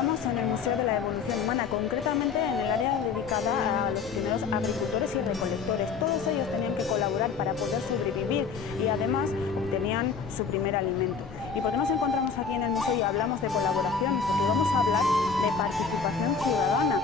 encontramos en el Museo de la Evolución Humana, concretamente en el área dedicada a los primeros agricultores y recolectores. Todos ellos tenían que colaborar para poder sobrevivir y además obtenían su primer alimento. ¿Y por qué nos encontramos aquí en el museo y hablamos de colaboración? Porque vamos a hablar de participación ciudadana.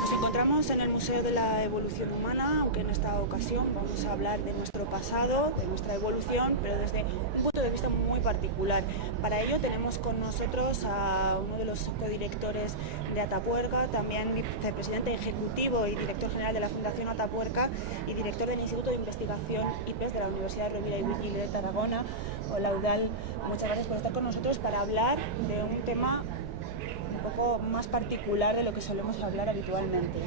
Nos encontramos en el Museo de la Evolución Humana, aunque en esta ocasión vamos a hablar de nuestro pasado, de nuestra evolución, pero desde un punto de vista muy particular. Para ello tenemos con nosotros a uno de los codirectores de Atapuerca, también vicepresidente ejecutivo y director general de la Fundación Atapuerca y director del Instituto de Investigación IPES de la Universidad Rovira i Virgili de Tarragona. Hola, Eudald, muchas gracias por estar con nosotros para hablar de un tema un poco más particular de lo que solemos hablar habitualmente.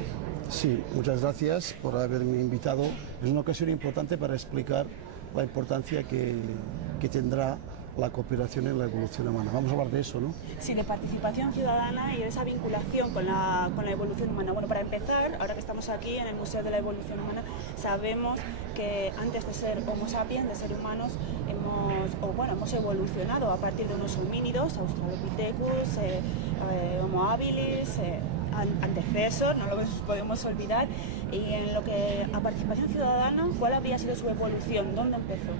Sí, muchas gracias por haberme invitado. Es una ocasión importante para explicar la importancia que tendrá la cooperación en la evolución humana. Vamos a hablar de eso, ¿no? Sí, de participación ciudadana y de esa vinculación con la evolución humana. Bueno, para empezar, ahora que estamos aquí en el Museo de la Evolución Humana, sabemos que antes de ser Homo sapiens, de ser humanos, hemos evolucionado a partir de unos homínidos, Australopithecus, Homo habilis, antecesor, no lo podemos olvidar. Y en lo que a participación ciudadana, ¿cuál habría sido su evolución? ¿Dónde empezó?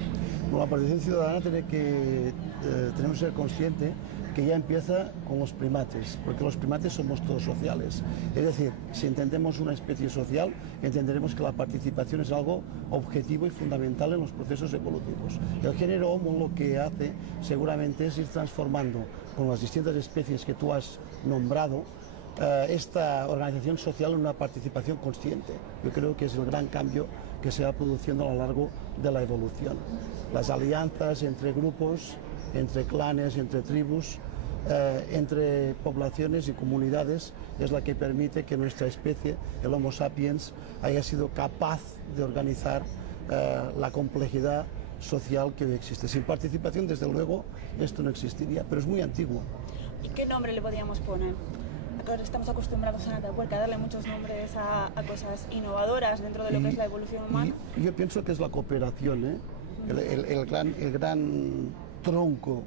Bueno, la participación ciudadana tenemos que ser conscientes que ya empieza con los primates, porque los primates somos todos sociales. Es decir, si entendemos una especie social, entenderemos que la participación es algo objetivo y fundamental en los procesos evolutivos. El género Homo lo que hace seguramente es ir transformando con las distintas especies que tú has nombrado esta organización social en una participación consciente. Yo creo que es el gran cambio que se va produciendo a lo largo de la evolución. Las alianzas entre grupos, entre clanes, entre tribus, entre poblaciones y comunidades es la que permite que nuestra especie, el Homo sapiens, haya sido capaz de organizar la complejidad social que hoy existe. Sin participación, desde luego, esto no existiría, pero es muy antiguo. ¿Y qué nombre le podríamos poner? Estamos acostumbrados en Atapuerca a darle muchos nombres a cosas innovadoras dentro de lo que es la evolución humana. Yo pienso que es la cooperación, ¿eh? El gran tronco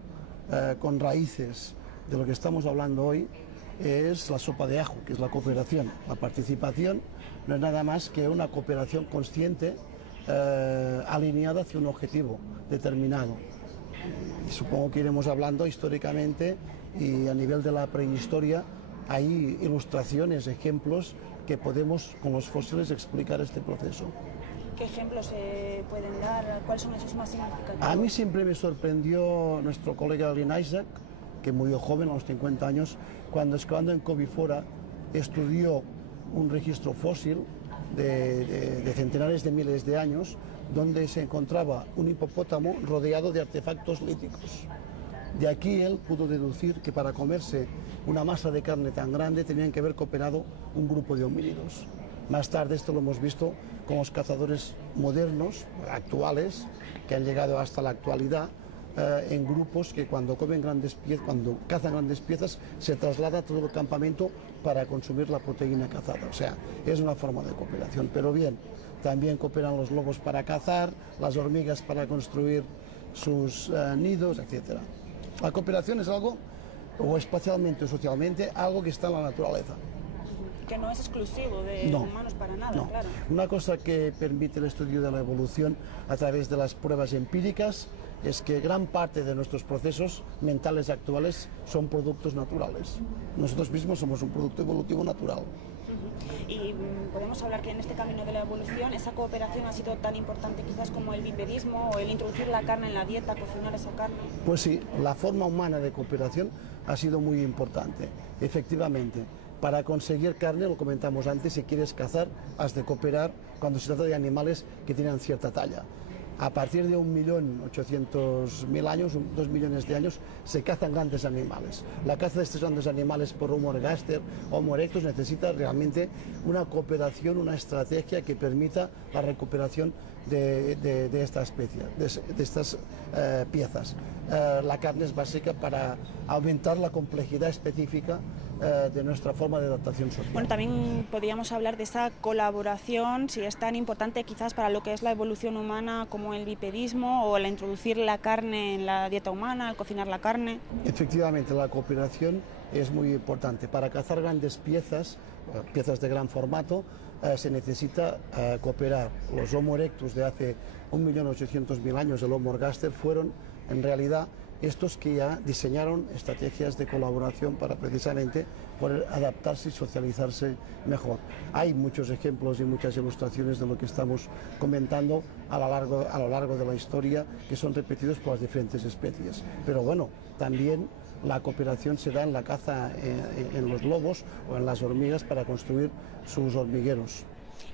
con raíces de lo que estamos hablando hoy es la sopa de ajo, que es la cooperación. La participación no es nada más que una cooperación consciente alineada hacia un objetivo determinado. Y supongo que iremos hablando históricamente y a nivel de la prehistoria hay ilustraciones, ejemplos que podemos con los fósiles explicar este proceso. ¿Qué ejemplos se pueden dar? ¿Cuáles son esos más significativos? A mí siempre me sorprendió nuestro colega Allen Isaac, que murió joven a los 50 años, cuando excavando en Covifora estudió un registro fósil de centenares de miles de años, donde se encontraba un hipopótamo rodeado de artefactos líticos. De aquí él pudo deducir que para comerse una masa de carne tan grande tenían que haber cooperado un grupo de homínidos. Más tarde esto lo hemos visto con los cazadores modernos, actuales, que han llegado hasta la actualidad, en grupos que cuando cazan grandes piezas se traslada a todo el campamento para consumir la proteína cazada. O sea, es una forma de cooperación. Pero bien, también cooperan los lobos para cazar, las hormigas para construir sus nidos, etc. La cooperación es algo, o espacialmente o socialmente, algo que está en la naturaleza. Que no es exclusivo de humanos para nada, no. Claro. Una cosa que permite el estudio de la evolución a través de las pruebas empíricas es que gran parte de nuestros procesos mentales actuales son productos naturales. Nosotros mismos somos un producto evolutivo natural. Y podemos hablar que en este camino de la evolución esa cooperación ha sido tan importante quizás como el bipedismo o el introducir la carne en la dieta, cocinar esa carne. Pues sí, la forma humana de cooperación ha sido muy importante, efectivamente. Para conseguir carne, lo comentamos antes, si quieres cazar, has de cooperar cuando se trata de animales que tienen cierta talla. A partir de 1.800.000 años, 2 millones de años, se cazan grandes animales. La caza de estos grandes animales por Homo ergaster, Homo erectus, necesita realmente una cooperación, una estrategia que permita la recuperación de esta especie, de estas piezas. La carne es básica para aumentar la complejidad específica de nuestra forma de adaptación social. Bueno, también podríamos hablar de esa colaboración, si es tan importante quizás para lo que es la evolución humana como el bipedismo o el introducir la carne en la dieta humana, al cocinar la carne. Efectivamente, la cooperación es muy importante. Para cazar grandes piezas, piezas de gran formato, se necesita cooperar. Los Homo erectus de hace 1.800.000 años, el Homo ergaster, fueron en realidad estos que ya diseñaron estrategias de colaboración para precisamente poder adaptarse y socializarse mejor. Hay muchos ejemplos y muchas ilustraciones de lo que estamos comentando a lo largo de la historia que son repetidos por las diferentes especies. Pero bueno, también la cooperación se da en la caza en los lobos o en las hormigas para construir sus hormigueros.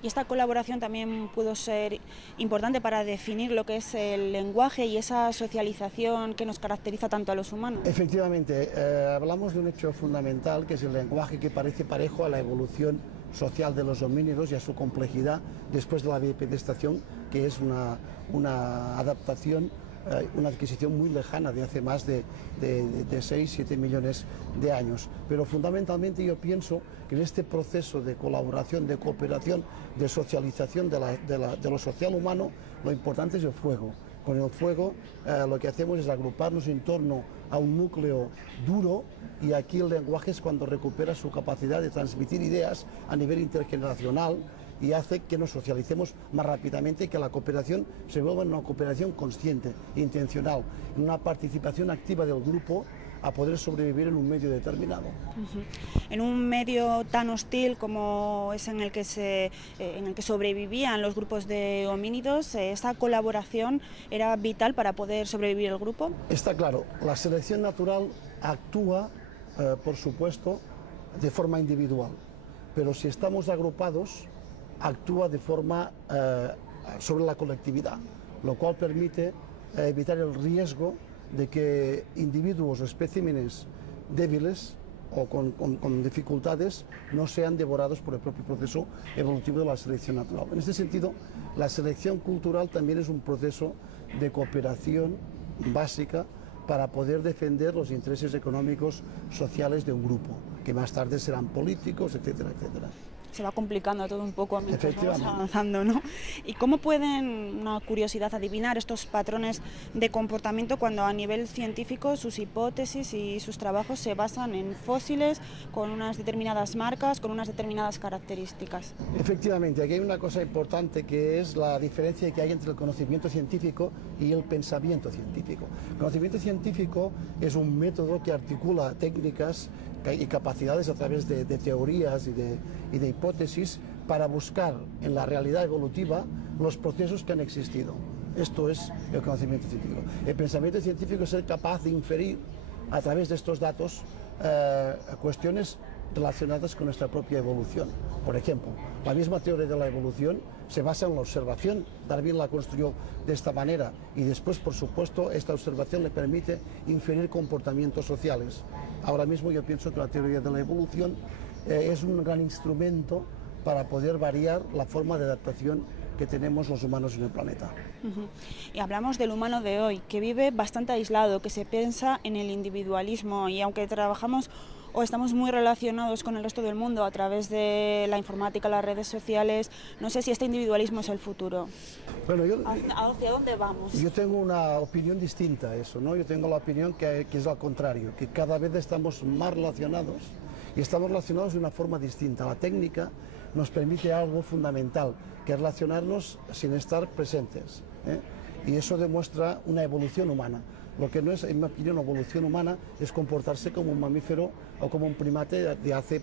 Y esta colaboración también pudo ser importante para definir lo que es el lenguaje y esa socialización que nos caracteriza tanto a los humanos. Efectivamente, hablamos de un hecho fundamental que es el lenguaje, que parece parejo a la evolución social de los homínidos y a su complejidad después de la bipedestación, que es una adaptación, una adquisición muy lejana de hace más de 6-7 millones de años. Pero fundamentalmente yo pienso que en este proceso de colaboración, de cooperación, de socialización de lo social humano, lo importante es el fuego. Con el fuego lo que hacemos es agruparnos en torno a un núcleo duro, y aquí el lenguaje es cuando recupera su capacidad de transmitir ideas a nivel intergeneracional y hace que nos socialicemos más rápidamente y que la cooperación se vuelva una cooperación consciente, intencional, una participación activa del grupo a poder sobrevivir en un medio determinado. En un medio tan hostil como es en el que sobrevivían los grupos de homínidos, ¿esa colaboración era vital para poder sobrevivir el grupo? Está claro, la selección natural actúa, por supuesto, de forma individual, pero si estamos agrupados, actúa de forma sobre la colectividad, lo cual permite evitar el riesgo de que individuos o especímenes débiles o con dificultades no sean devorados por el propio proceso evolutivo de la selección natural. En este sentido, la selección cultural también es un proceso de cooperación básica para poder defender los intereses económicos, sociales de un grupo, que más tarde serán políticos, etcétera, etcétera. Se va complicando todo un poco mientras vamos avanzando, ¿no? ¿Y cómo pueden, una curiosidad, adivinar estos patrones de comportamiento cuando a nivel científico sus hipótesis y sus trabajos se basan en fósiles con unas determinadas marcas, con unas determinadas características? Efectivamente, aquí hay una cosa importante que es la diferencia que hay entre el conocimiento científico y el pensamiento científico. El conocimiento científico es un método que articula técnicas y capacidades a través de teorías y de hipótesis para buscar en la realidad evolutiva los procesos que han existido. Esto es el conocimiento científico. El pensamiento científico es ser capaz de inferir a través de estos datos cuestiones relacionadas con nuestra propia evolución. Por ejemplo, la misma teoría de la evolución se basa en la observación. Darwin la construyó de esta manera y después, por supuesto, esta observación le permite inferir comportamientos sociales. Ahora mismo yo pienso que la teoría de la evolución es un gran instrumento para poder variar la forma de adaptación que tenemos los humanos en el planeta. Y hablamos del humano de hoy, que vive bastante aislado, que se piensa en el individualismo, y aunque trabajamos o estamos muy relacionados con el resto del mundo a través de la informática, las redes sociales, no sé si este individualismo es el futuro. Bueno, ¿Hacia dónde vamos? Yo tengo una opinión distinta a eso, ¿no? Yo tengo la opinión que es al contrario, que cada vez estamos más relacionados y estamos relacionados de una forma distinta. La técnica nos permite algo fundamental, que es relacionarnos sin estar presentes, ¿eh? Y eso demuestra una evolución humana. Lo que no es, en mi opinión, evolución humana es comportarse como un mamífero o como un primate de hace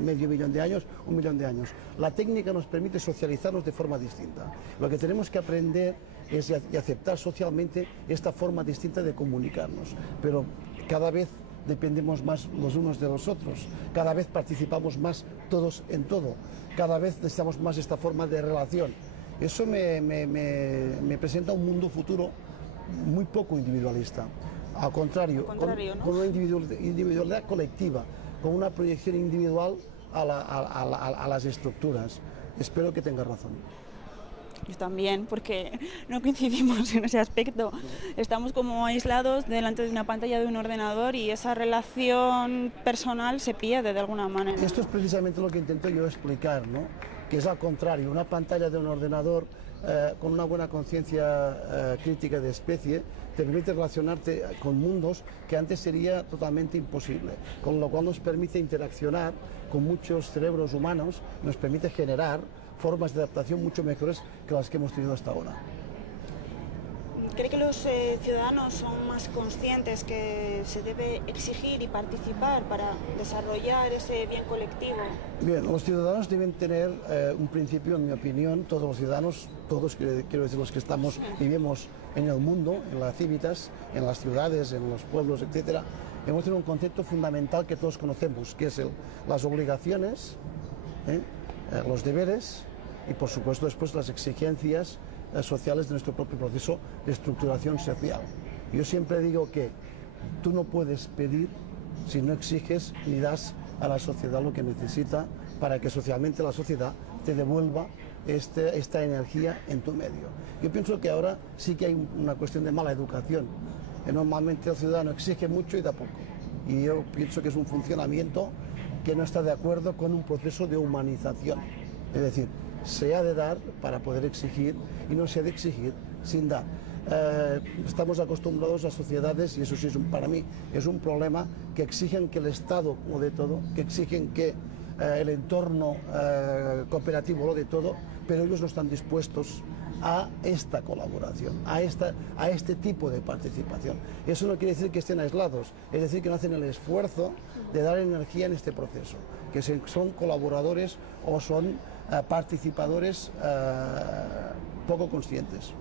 medio millón de años, 1 millón de años. La técnica nos permite socializarnos de forma distinta. Lo que tenemos que aprender es y aceptar socialmente esta forma distinta de comunicarnos, pero cada vez dependemos más los unos de los otros, cada vez participamos más todos en todo, cada vez necesitamos más esta forma de relación. Eso me presenta un mundo futuro muy poco individualista, al contrario, ¿no? con una individualidad colectiva, con una proyección individual a las estructuras. Espero que tenga razón. Yo también, porque no coincidimos en ese aspecto. Estamos como aislados delante de una pantalla de un ordenador y esa relación personal se pierde de alguna manera. Esto es precisamente lo que intento yo explicar, ¿no? Que es al contrario, una pantalla de un ordenador con una buena conciencia crítica de especie te permite relacionarte con mundos que antes sería totalmente imposible, con lo cual nos permite interaccionar con muchos cerebros humanos, nos permite generar formas de adaptación mucho mejores que las que hemos tenido hasta ahora. ¿Cree que los ciudadanos son más conscientes que se debe exigir y participar para desarrollar ese bien colectivo? Bien, los ciudadanos deben tener un principio, en mi opinión, todos los ciudadanos, todos quiero decir los que vivimos en el mundo, en las civitas, en las ciudades, en los pueblos, etcétera, hemos tenido un concepto fundamental que todos conocemos, que es las obligaciones, los deberes y por supuesto después las exigencias sociales de nuestro propio proceso de estructuración social. Yo siempre digo que tú no puedes pedir si no exiges ni das a la sociedad lo que necesita para que socialmente la sociedad te devuelva esta energía en tu medio. Yo pienso que ahora sí que hay una cuestión de mala educación. Normalmente el ciudadano exige mucho y da poco. Y yo pienso que es un funcionamiento que no está de acuerdo con un proceso de humanización. Es decir, se ha de dar para poder exigir y no se ha de exigir sin dar. Estamos acostumbrados a sociedades, y eso sí para mí es un problema, que exigen que el Estado lo dé todo, que exigen que el entorno cooperativo lo dé todo, pero ellos no están dispuestos a esta colaboración, a este tipo de participación. Eso no quiere decir que estén aislados, es decir, que no hacen el esfuerzo de dar energía en este proceso, que son colaboradores o son participadores poco conscientes.